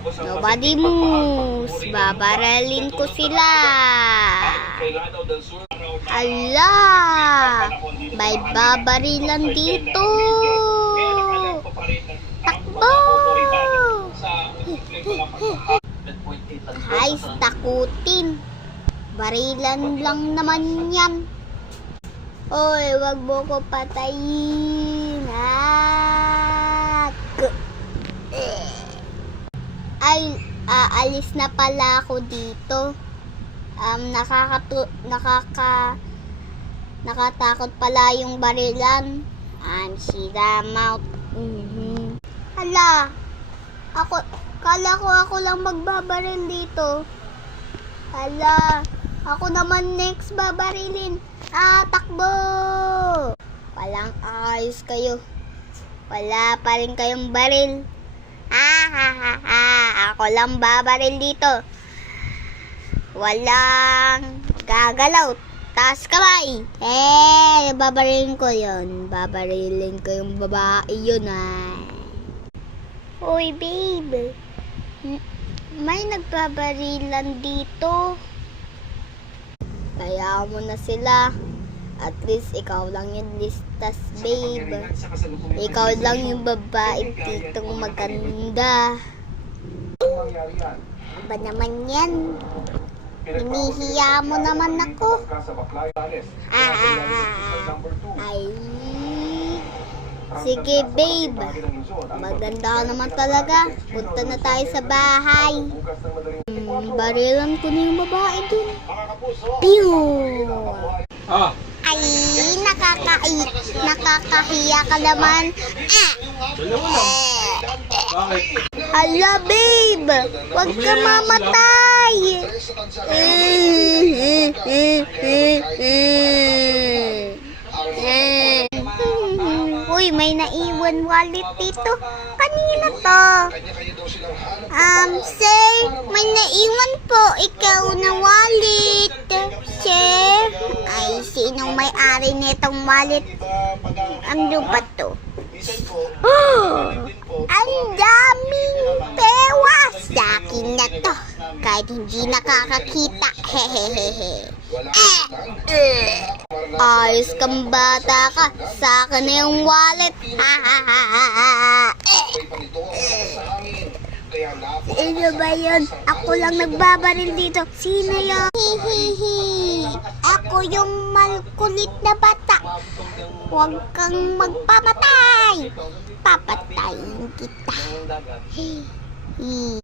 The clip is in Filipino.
Nobody moves. Babaralin ko sila. Ala! May babarilan dito. Takbo! Guys, takutin. Barilan lang naman yan. Oy, wag mo ko patayin. Ay, aalis na pala ako dito. Nakatakot pala yung barilan. Sira mouth. Hala, kala ko ako lang magbabaril dito. Hala, ako naman next babarilin. Takbo! Walang ayos kayo. Wala pa rin kayong baril. Ako lang babaril dito. Walang gagalaw. Taas kamay. Babarilin ko yun. Babarilin ko yung babae yun. Uy, babe. May nagbabarilan dito. Kaya mo na sila. At least ikaw lang yung listas, babe. Ikaw lang yung babae ditong maganda. Ba naman yan? Hinihiya mo naman ako. Ay. Sige, babe. Maganda ka naman talaga. Punta na tayo sa bahay. Barilan ko na yung babae dun. Pew! Ay, nakakahiya ka naman. Hala, babe. Huwag ka mamatay. Uy, may naiwan wallet dito. Kanina to. Sir, may naiwan po ikaw na wallet. Sir, ay sinong may-ari nitong wallet? Ano ba to? Ang daming pewa sa akin na to. Kahit hindi nakakakita. Hehehehe. Ayos kang bata ka. Sa akin na yung wallet. Sino ba yun? Ako lang nagbabaril dito. Sino yun? Hihihi. Ako yung malkulit na bata. Huwag kang magpamatay. Papatayin kita.